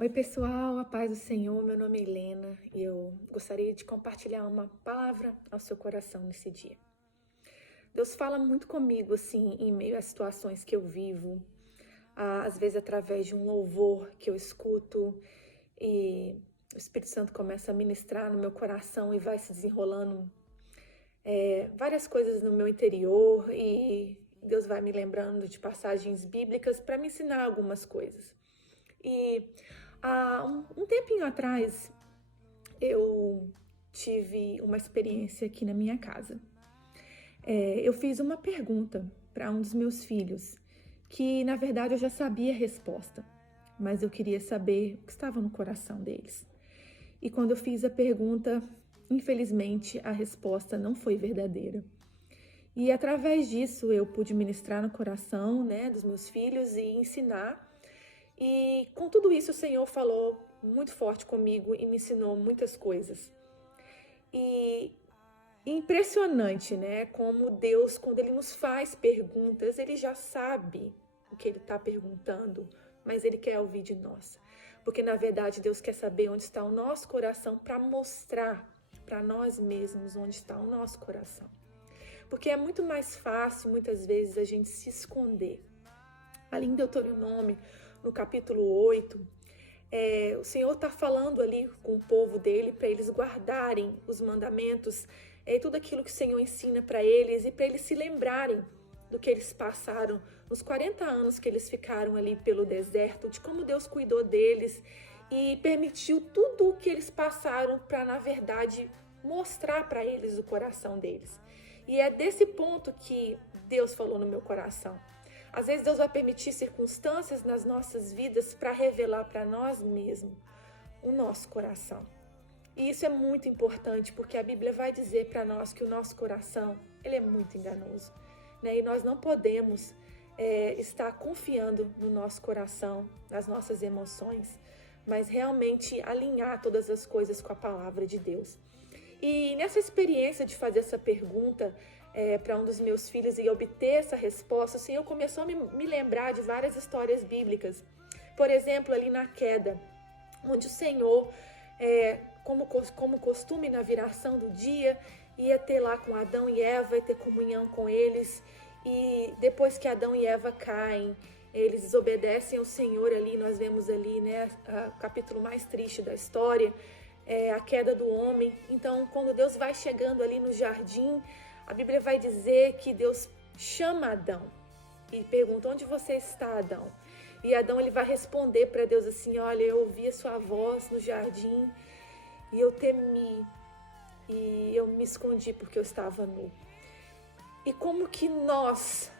Oi, pessoal, a paz do Senhor. Meu nome é Helena e eu gostaria de compartilhar uma palavra ao seu coração nesse dia. Deus fala muito comigo, assim, em meio às situações que eu vivo, às vezes através de um louvor que eu escuto e o Espírito Santo começa a ministrar no meu coração e vai se desenrolando várias coisas no meu interior e Deus vai me lembrando de passagens bíblicas para me ensinar algumas coisas. E há um tempinho atrás, eu tive uma experiência aqui na minha casa. Eu fiz uma pergunta para um dos meus filhos, que na verdade eu já sabia a resposta, mas eu queria saber o que estava no coração deles. E quando eu fiz a pergunta, infelizmente a resposta não foi verdadeira. E através disso eu pude ministrar no coração, dos meus filhos e ensinar. E com tudo isso o Senhor falou muito forte comigo e me ensinou muitas coisas. E impressionante, como Deus, quando Ele nos faz perguntas, Ele já sabe o que Ele está perguntando, mas Ele quer ouvir de nós. Porque na verdade Deus quer saber onde está o nosso coração para mostrar para nós mesmos onde está o nosso coração. Porque é muito mais fácil, muitas vezes, a gente se esconder. Ali em Deuteronômio, no capítulo 8, o Senhor está falando ali com o povo dele para eles guardarem os mandamentos, tudo aquilo que o Senhor ensina para eles e para eles se lembrarem do que eles passaram nos 40 anos que eles ficaram ali pelo deserto, de como Deus cuidou deles e permitiu tudo o que eles passaram para, na verdade, mostrar para eles o coração deles. E é desse ponto que Deus falou no meu coração. Às vezes Deus vai permitir circunstâncias nas nossas vidas para revelar para nós mesmos o nosso coração. E isso é muito importante porque a Bíblia vai dizer para nós que o nosso coração ele é muito enganoso. E nós não podemos estar confiando no nosso coração, nas nossas emoções, mas realmente alinhar todas as coisas com a palavra de Deus. E nessa experiência de fazer essa pergunta para um dos meus filhos e obter essa resposta, o Senhor começou a me lembrar de várias histórias bíblicas. Por exemplo, ali na queda, onde o Senhor, como costume na viração do dia, ia ter lá com Adão e Eva, ia ter comunhão com eles. E depois que Adão e Eva caem, eles desobedecem ao Senhor ali, nós vemos ali, o capítulo mais triste da história, a queda do homem. Então, quando Deus vai chegando ali no jardim, a Bíblia vai dizer que Deus chama Adão e pergunta: onde você está, Adão? E Adão ele vai responder para Deus assim: olha, eu ouvi a sua voz no jardim e eu temi e eu me escondi porque eu estava nu. E como que nós,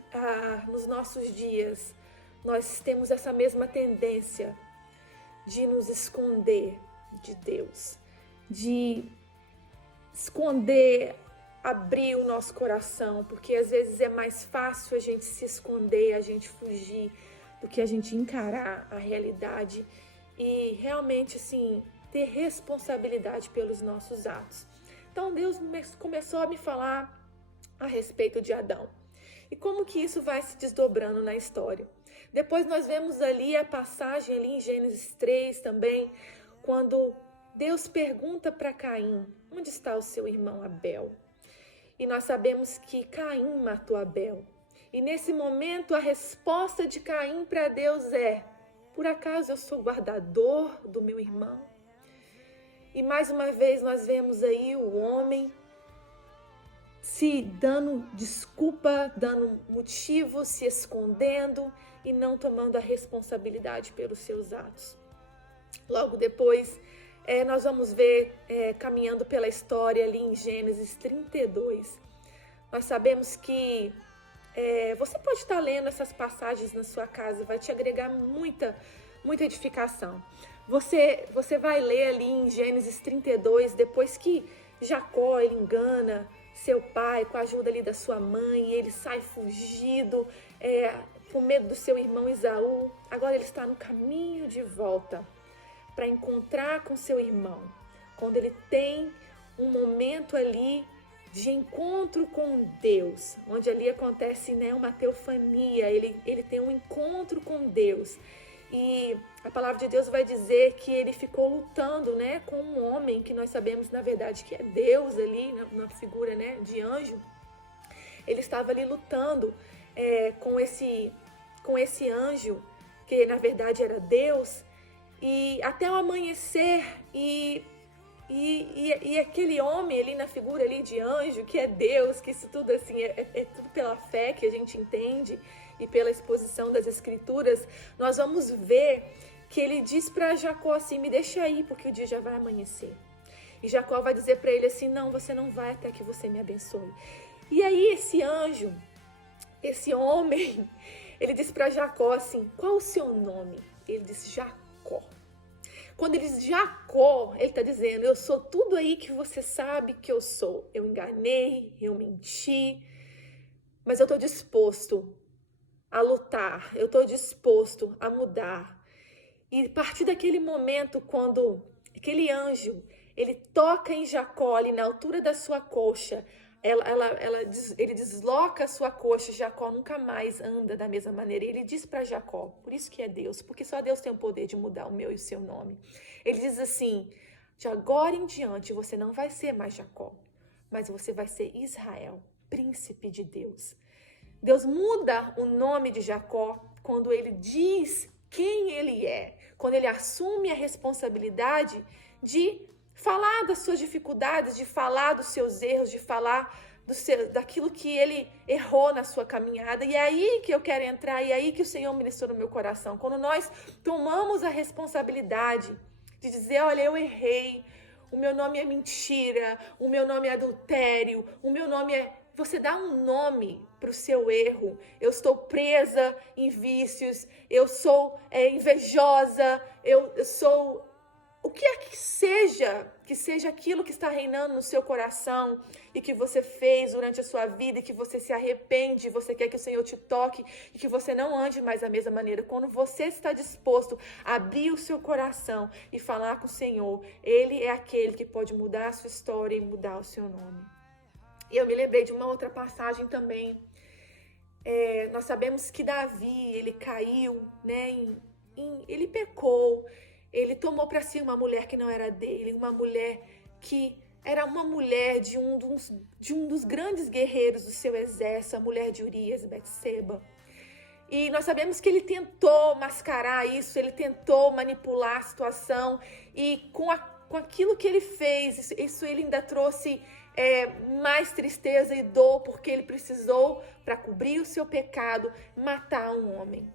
nos nossos dias, nós temos essa mesma tendência de nos esconder de Deus, de esconder, abrir o nosso coração, porque às vezes é mais fácil a gente se esconder, a gente fugir, do que a gente encarar a realidade e realmente, assim, ter responsabilidade pelos nossos atos. Então Deus começou a me falar a respeito de Adão. E como que isso vai se desdobrando na história? Depois nós vemos ali a passagem ali em Gênesis 3 também, quando Deus pergunta para Caim: onde está o seu irmão Abel? E nós sabemos que Caim matou Abel. E nesse momento a resposta de Caim para Deus é: por acaso eu sou guardador do meu irmão? E mais uma vez nós vemos aí o homem se dando desculpa, dando motivo, se escondendo e não tomando a responsabilidade pelos seus atos. Logo depois, nós vamos ver, caminhando pela história ali em Gênesis 32, nós sabemos que você pode estar lendo essas passagens na sua casa, vai te agregar muita edificação. Você vai ler ali em Gênesis 32, depois que Jacó ele engana seu pai com a ajuda ali da sua mãe, ele sai fugido, com medo do seu irmão Esaú. Agora ele está no caminho de volta para encontrar com seu irmão, quando ele tem um momento ali de encontro com Deus, onde ali acontece uma teofania, ele tem um encontro com Deus. E a palavra de Deus vai dizer que ele ficou lutando, né, com um homem que nós sabemos, na verdade, que é Deus ali, na figura, né, de anjo. Ele estava ali lutando com esse anjo, que na verdade era Deus, e até o amanhecer, e aquele homem ali na figura ali de anjo, que é Deus, que isso tudo assim é tudo pela fé que a gente entende e pela exposição das escrituras, nós vamos ver que ele diz para Jacó assim: me deixa aí, porque o dia já vai amanhecer. E Jacó vai dizer para ele assim: não, você não vai até que você me abençoe. E aí esse anjo, esse homem, ele disse para Jacó assim: qual o seu nome? Ele disse: Jacó. Quando ele diz Jacó, ele está dizendo: eu sou tudo aí que você sabe que eu sou. Eu enganei, eu menti, mas eu estou disposto a lutar, eu estou disposto a mudar. E a partir daquele momento, quando aquele anjo, ele toca em Jacó ali na altura da sua coxa, ele desloca a sua coxa, Jacó nunca mais anda da mesma maneira. Ele diz para Jacó, por isso que é Deus, porque só Deus tem o poder de mudar o meu e o seu nome. Ele diz assim: de agora em diante você não vai ser mais Jacó, mas você vai ser Israel, príncipe de Deus. Deus muda o nome de Jacó quando ele diz quem ele é, quando ele assume a responsabilidade de falar das suas dificuldades, de falar dos seus erros, de falar daquilo que ele errou na sua caminhada. E é aí que eu quero entrar, e é aí que o Senhor ministrou no meu coração. Quando nós tomamos a responsabilidade de dizer: olha, eu errei, o meu nome é mentira, o meu nome é adultério, o meu nome é... Você dá um nome para o seu erro. Eu estou presa em vícios, eu sou invejosa, eu sou... O que é que seja aquilo que está reinando no seu coração e que você fez durante a sua vida e que você se arrepende, você quer que o Senhor te toque e que você não ande mais da mesma maneira. Quando você está disposto a abrir o seu coração e falar com o Senhor, Ele é aquele que pode mudar a sua história e mudar o seu nome. E eu me lembrei de uma outra passagem também. Nós sabemos que Davi, ele caiu, né? Ele pecou. Ele tomou para si uma mulher que não era dele, uma mulher que era uma mulher de um dos grandes guerreiros do seu exército, a mulher de Urias, Betseba. E nós sabemos que ele tentou mascarar isso, ele tentou manipular a situação, e com aquilo que ele fez, isso ele ainda trouxe mais tristeza e dor, porque ele precisou, para cobrir o seu pecado, matar um homem.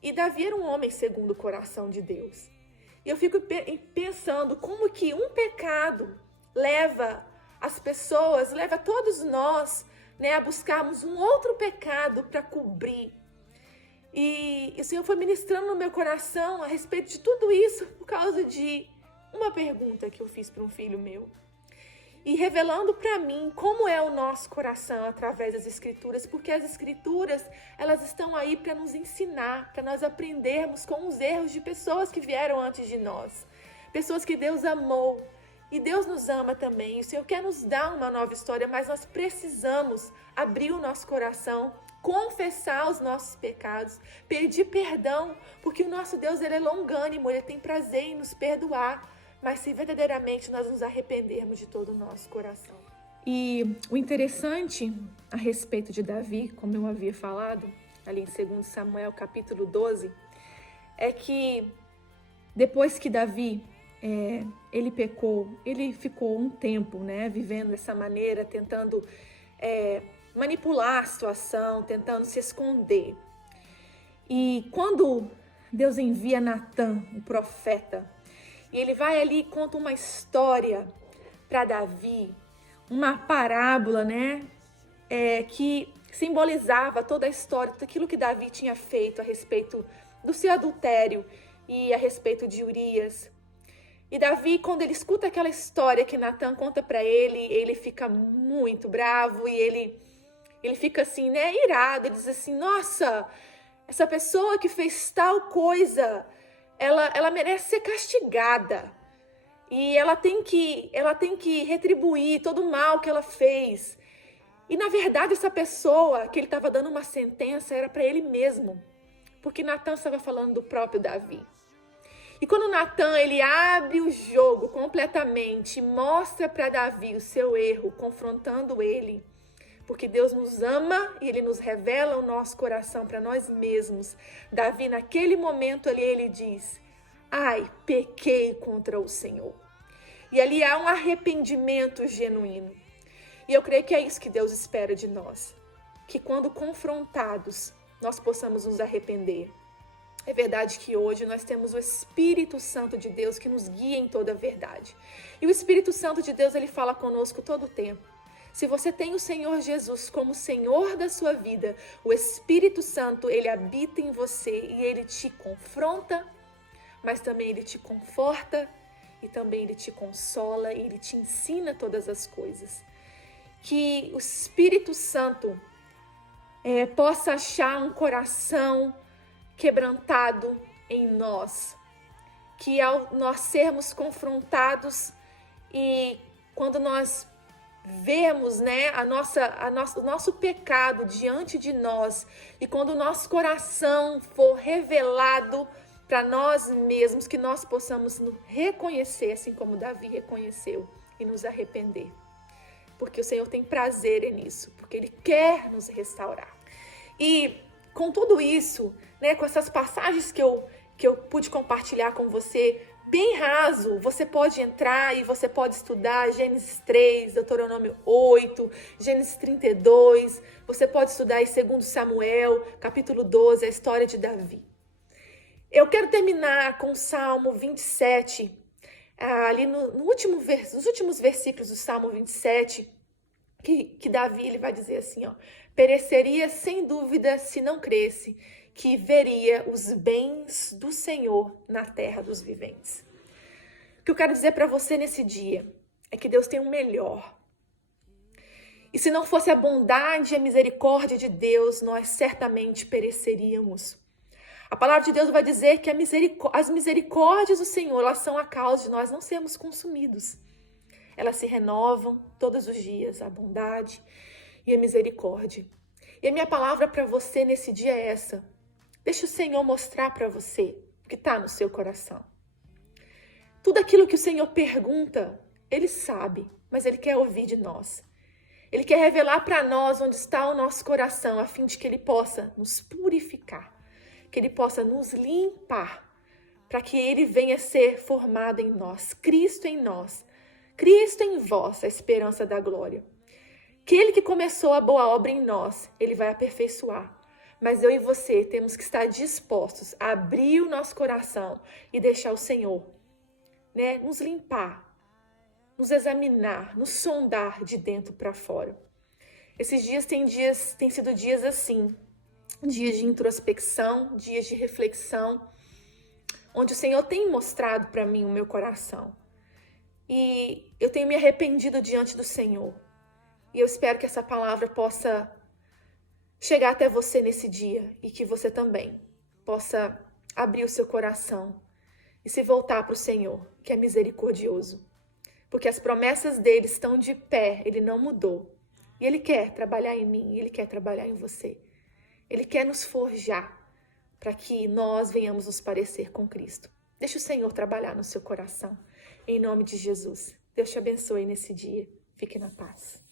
E Davi era um homem segundo o coração de Deus. E eu fico pensando como que um pecado leva as pessoas, leva todos nós, né, a buscarmos um outro pecado para cobrir. E o Senhor foi ministrando no meu coração a respeito de tudo isso por causa de uma pergunta que eu fiz para um filho meu. E revelando para mim como é o nosso coração através das Escrituras, porque as Escrituras, elas estão aí para nos ensinar, para nós aprendermos com os erros de pessoas que vieram antes de nós, pessoas que Deus amou, e Deus nos ama também. O Senhor quer nos dar uma nova história, mas nós precisamos abrir o nosso coração, confessar os nossos pecados, pedir perdão, porque o nosso Deus, ele é longânimo, ele tem prazer em nos perdoar. Mas se verdadeiramente nós nos arrependermos de todo o nosso coração. E o interessante a respeito de Davi, como eu havia falado, ali em 2 Samuel capítulo 12, é que depois que Davi, ele pecou, ele ficou um tempo, né, vivendo dessa maneira, tentando manipular a situação, tentando se esconder. E quando Deus envia Natã, o profeta, e ele vai ali e conta uma história para Davi, uma parábola, né? Que simbolizava toda a história, tudo aquilo que Davi tinha feito a respeito do seu adultério e a respeito de Urias. E Davi, quando ele escuta aquela história que Natã conta para ele fica muito bravo e ele fica assim, né? Irado. Ele diz assim: nossa, essa pessoa que fez tal coisa, ela merece ser castigada e ela tem que retribuir todo o mal que ela fez. E na verdade essa pessoa que ele estava dando uma sentença era para ele mesmo, Porque Natan estava falando do próprio Davi. E quando Natan ele abre o jogo completamente, mostra para Davi o seu erro, confrontando ele, porque Deus nos ama e Ele nos revela o nosso coração para nós mesmos. Davi, naquele momento ali, ele diz: ai, pequei contra o Senhor. E ali há um arrependimento genuíno. E eu creio que é isso que Deus espera de nós. Que quando confrontados, nós possamos nos arrepender. É verdade que hoje nós temos o Espírito Santo de Deus que nos guia em toda a verdade. E o Espírito Santo de Deus, ele fala conosco todo o tempo. Se você tem o Senhor Jesus como Senhor da sua vida, o Espírito Santo, ele habita em você e ele te confronta, mas também ele te conforta e também ele te consola e ele te ensina todas as coisas. Que o Espírito Santo possa achar um coração quebrantado em nós, que ao nós sermos confrontados e quando nós vemos, né, o nosso pecado diante de nós e quando o nosso coração for revelado para nós mesmos, que nós possamos nos reconhecer, assim como Davi reconheceu, e nos arrepender. Porque o Senhor tem prazer nisso, porque Ele quer nos restaurar. E com tudo isso, né, com essas passagens que eu pude compartilhar com você, bem raso, você pode entrar e você pode estudar Gênesis 3, Deuteronômio 8, Gênesis 32, você pode estudar em 2 Samuel, capítulo 12, a história de Davi. Eu quero terminar com o Salmo 27, ali nos últimos versículos do Salmo 27, que Davi ele vai dizer assim, ó: pereceria sem dúvida se não cresce, que veria os bens do Senhor na terra dos viventes. O que eu quero dizer para você nesse dia é que Deus tem o melhor. E se não fosse a bondade e a misericórdia de Deus, nós certamente pereceríamos. A palavra de Deus vai dizer que as misericórdias do Senhor, elas são a causa de nós não sermos consumidos. Elas se renovam todos os dias, a bondade e a misericórdia. E a minha palavra para você nesse dia é essa: deixa o Senhor mostrar para você o que está no seu coração. Tudo aquilo que o Senhor pergunta, Ele sabe, mas Ele quer ouvir de nós. Ele quer revelar para nós onde está o nosso coração, a fim de que Ele possa nos purificar, que Ele possa nos limpar, para que Ele venha ser formado em nós, Cristo em nós, Cristo em vós, a esperança da glória. Aquele que começou a boa obra em nós, Ele vai aperfeiçoar. Mas eu e você temos que estar dispostos a abrir o nosso coração e deixar o Senhor, né, nos limpar, nos examinar, nos sondar de dentro para fora. Esses dias têm sido dias assim, dias de introspecção, dias de reflexão, onde o Senhor tem mostrado para mim o meu coração. E eu tenho me arrependido diante do Senhor. E eu espero que essa palavra possa chegar até você nesse dia e que você também possa abrir o seu coração e se voltar para o Senhor, que é misericordioso. Porque as promessas dele estão de pé, ele não mudou. E ele quer trabalhar em mim, ele quer trabalhar em você. Ele quer nos forjar para que nós venhamos nos parecer com Cristo. Deixa o Senhor trabalhar no seu coração. Em nome de Jesus. Deus te abençoe nesse dia. Fique na paz.